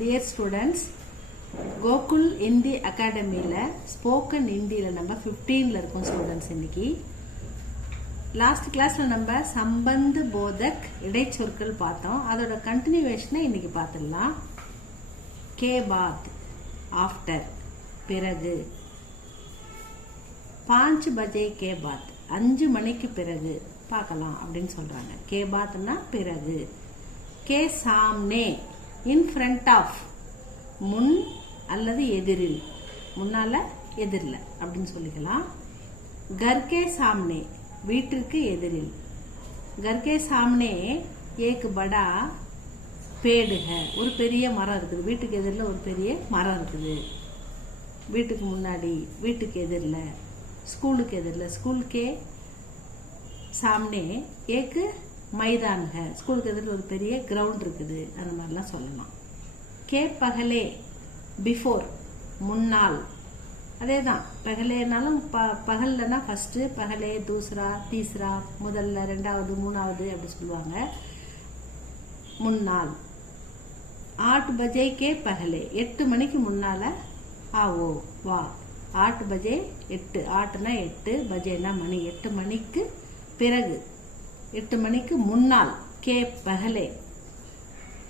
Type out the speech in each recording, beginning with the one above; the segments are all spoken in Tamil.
Dear students, கோகுல் இந்தி அகாடமியில் ஸ்போக்கன் ஹிந்தியில் நம்ம 15ல் இருக்கோம் ஸ்டூடெண்ட்ஸ். இன்னைக்கு லாஸ்ட் கிளாஸில் நம்ம சம்பந்த் போதக் இடைச்சொற்கள் பார்த்தோம். அதோட கண்டினியூவேஷனை இன்னைக்கு பார்த்துடலாம். கே பாத் ஆஃப்டர் பிறகு, 5 பஜே கே பாத் 5 மணிக்கு பிறகு பார்க்கலாம் அப்படின்னு சொல்றாங்க. கே பாத்னா பிறகு. கே சாம்னே இன் ஃப்ரண்ட் ஆஃப் முன் அல்லது எதிரில், முன்னால எதிரில் அப்படின்னு சொல்லிக்கலாம். கர்கே சாம்னே வீட்டிற்கு எதிரில். கர்கே சாம்னே ஏக் படா பேடு ஹை, ஒரு பெரிய மரம் இருக்குது. வீட்டுக்கு எதிரில் ஒரு பெரிய மரம் இருக்குது. வீட்டுக்கு முன்னாடி, வீட்டுக்கு எதிரில், ஸ்கூலுக்கு எதிரில், ஸ்கூலுக்கே சாம்னே ஏக்கு மைதான் ஹை, ஸ்கூலுக்கு எதிரில் ஒரு பெரிய கிரவுண்ட் இருக்குது. அந்த மாதிரிலாம் சொல்லலாம். கே பகலே பிஃபோர் முன்னால், அதே தான். பகலேனாலும் பகல்லனா ஃபர்ஸ்ட், பகலே தூசரா தீசரா, முதல்ல, ரெண்டாவது, மூணாவது அப்படி சொல்லுவாங்க. முன்னால். 8 பஜே கே பகலே 8 மணிக்கு முன்னால ஆவோ வா. 8 பஜே 8, 8னா 8, பஜேனா மணி, 8 மணிக்கு பிறகு, 8 மணிக்கு முன்னால். கே பகலே.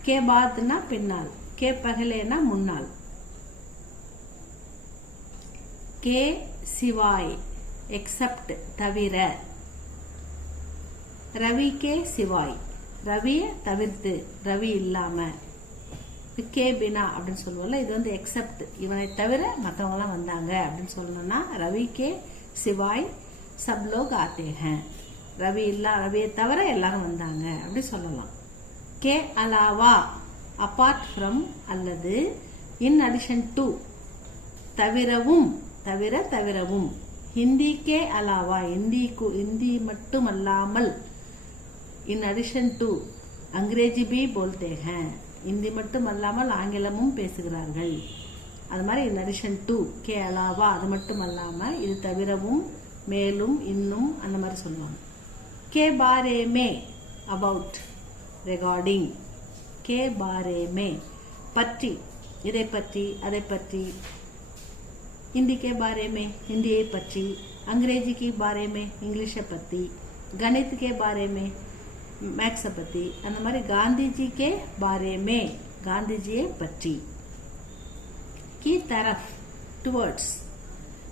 கே பாத்னா பின்னால், கே பகலேனா முன்னால். கே சிவாய் எக்ஸப்ட் தவிர. ரவி கே சிவாய் ரவியை தவிர்த்து, ரவி இல்லாம. கே பினா அப்படின்னு சொல்லுவோம்ல, இது வந்து எக்ஸப்ட், இவனை தவிர மற்றவங்க எல்லாம் வந்தாங்க அப்படின்னு சொல்லணும்னா ரவி கே சிவாய் சப் லோக் ஆத்தே ஹைன். ரவியை தவிர எல்லாரும் வந்தாங்க அப்படி சொல்லலாம். கே அலாவா அபார்ட் ஃப்ரம் அல்லது இன் அடிஷன் டு, தவிரவும், தவிரவும். ஹிந்தி கே அலாவா ஹிந்தி மட்டும் அல்லாமல். இன் அடிஷன் டு அங்கிரேஜி பி போல்தே ஹைன், ஹிந்தி மட்டும் அல்லாமல் ஆங்கிலமும் பேசுகிறார்கள். அது மாதிரி இன் அடிஷன் டு, கே அலாவா அது மட்டும் அல்லாம, இது தவிரவும், மேலும், இன்னும் அந்த மாதிரி சொல்லுவாங்க. K Pare May about recording. K பாரே மே பற்றி, இதை பற்றி, அதை பற்றி. हिंदी के बारे में हिंदी पची, अंग्रेजी के बारे में इंग्लिश पत्ती, गणित के बारे में मैथ्स पत्ती. அந்த மாதிரி गांधी जी के बारे में गांधी जी पची. की तरफ டுவர்ட்ஸ்.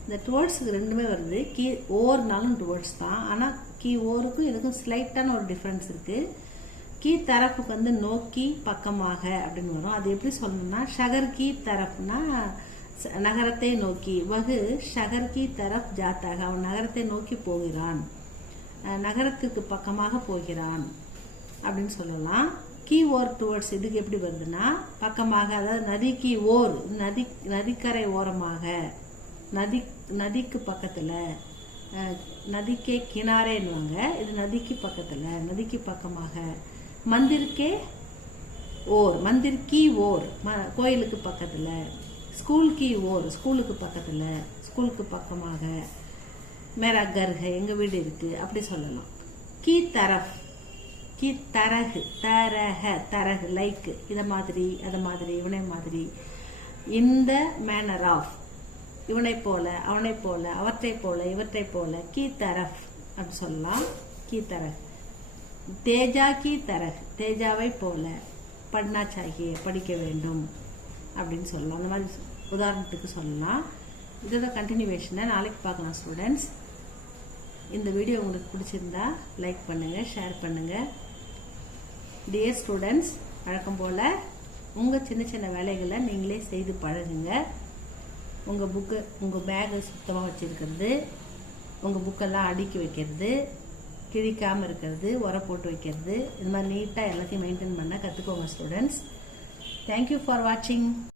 இந்த டுவர்ட்ஸ்க்கு ரெண்டுமே வருது. கீ ஓர்னாலும் டுவர்ட்ஸ் தான், ஆனால் கீ ஓருக்கும் இதுக்கும் ஸ்லைட்டான ஒரு டிஃப்ரென்ஸ் இருக்கு. கீ தரப்புக்கு வந்து நோக்கி, பக்கமாக அப்படின்னு வரும். அது எப்படி சொல்லணும்னா, ஷகர் கி தரப்புனா நகரத்தை நோக்கி. வகு ஷகர் கி தரப் ஜாத்தாக, அவன் நகரத்தை நோக்கி போகிறான், நகரத்துக்கு பக்கமாக போகிறான் அப்படின்னு சொல்லலாம். கீ ஓர் டுவர்ட்ஸ் இதுக்கு எப்படி வருதுன்னா, பக்கமாக, அதாவது நதிக்கு ஓர், நதிக்கரை ஓரமாக, நதிக்கு பக்கத்துல, நதிக்கே கினாரேன்னுவாங்க. இது நதிக்கு பக்கத்துல, நதிக்கு பக்கமாக. மந்திர்கே ஓர், மந்திர் கி ஓர் கோயிலுக்கு பக்கத்துல. ஸ்கூல் கி ஓர் ஸ்கூலுக்கு பக்கத்துல, ஸ்கூலுக்கு பக்கமாக. மேரா கர் ஹை எங்க வீடு இருக்கு அப்படி சொல்லலாம். கி தரஃப், கி தரஹ், தரஹ தரஹ் லைக், இத மாதிரி, அத மாதிரி, இவனை மாதிரி. இந்த மேனர் ஆஃப், இவனை போல, அவனை போல, அவற்றை போல, இவற்றை போல. கி தரஃப் அப்படி சொல்லலாம். கி தரஹ். தேஜா கி தரஹ் தேஜாவை போல. பட்னா சாகியே படிக்க வேண்டும் அப்படின்னு சொல்லலாம். அந்த மாதிரி உதாரணத்துக்கு சொல்லலாம். இதோட கண்டினியூவேஷனை நாளைக்கு பார்க்கலாம் ஸ்டூடெண்ட்ஸ். இந்த வீடியோ உங்களுக்கு பிடிச்சிருந்தா லைக் பண்ணுங்க, ஷேர் பண்ணுங்க. டியர் ஸ்டூடெண்ட்ஸ், வழக்கம் போல உங்க சின்ன சின்ன வேலைகளை நீங்களே செய்து பழகுங்க. உங்க புக்கு, உங்க பேக்கை சுத்தமாக வச்சிருக்கிறது, உங்க புக்கெல்லாம் அடுக்கி வைக்கிறது, கிழிக்காம இருக்கிறது, உரை போட்டு வைக்கிறது, இது மாதிரி நீட்டாக எல்லாத்தையும் மெயின்டைன் பண்ண கற்றுக்கோங்க ஸ்டூடெண்ட்ஸ். தேங்க்யூ ஃபார் வாட்சிங்.